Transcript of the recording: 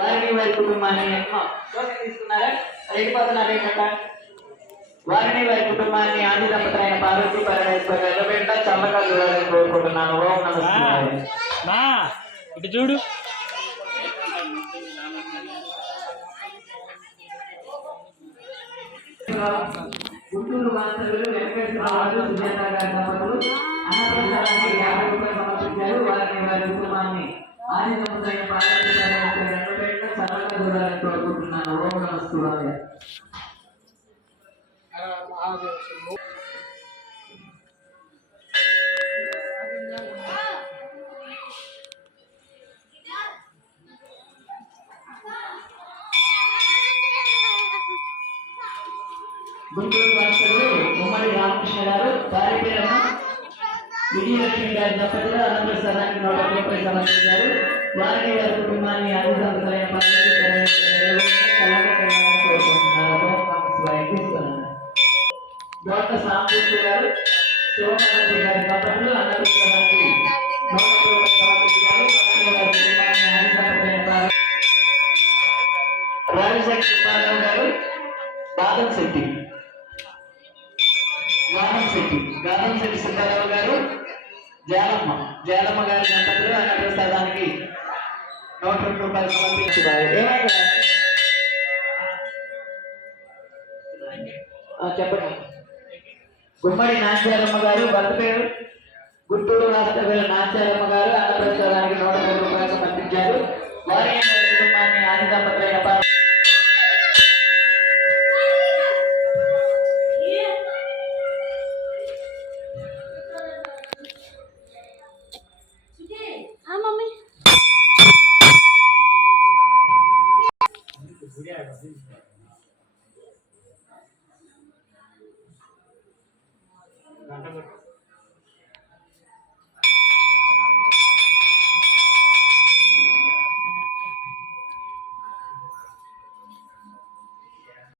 వారిని వారి కుటుంబాన్ని తీసుకున్నారా వెళ్ళిపోతున్నారు ఏంటంట వారిని వారి కుటుంబాన్ని ఆది దంపతులైన పార్వతి పరమేశ్వర ఎల్లబెట్ట చల్లగా చూడాలని కోరుకుంటున్నాను. ఓం నమస్కారం. ఇటు చూడు. గుంటూరు వాస్తవ్యులు వెంకటేశ్వరరావు సుజాత గారి దంపతులు అన్నప్రసాదానికి 50 రూపాయలు సమర్పించారు. వారిని వారి కుటుంబాన్ని ఆది దంపతులైన పార్వతి పరమేశ్వర ఎల్లబెట్ట చల్లగా చూడాలని కోరుకుంటున్నాను. ఓం నమస్కారం. గుంటూరు వాస్తవులు ఉమ్మడి రామకృష్ణ గారు భార్య పేరమ్మ విజయలక్ష్మి గారి దంపతులు అన్నప్రసాదానికి 100 రూపాయలు సమర్పించారు. వారిని వారి కుటుంబాన్ని ఆది దంపతులైన డాక్టర్ సాంబూర్తి గారు శివకాంతి గారి దంపతులు అన్నప్రసాదానికి 100 రూపాయలు సమర్పించారు. రాజశేఖర సుబ్బారావు గారు గాదం శెట్టి సుబ్బారావు గారు జాలమ్మ గారి దంపతులు అన్నప్రసాదానికి 100 రూపాయలు సమర్పించారు. చెప్పండి. గుమ్మడి నాచారమ్మ గారు భర్త పేరు గుంటూరు వాస్తవ్యుల నాచారమ్మ గారు అన్నప్రసాదానికి 100 రూపాయలు సమర్పించారు. వారి కుటుంబాన్ని ఆది దంపతులైన मम्मी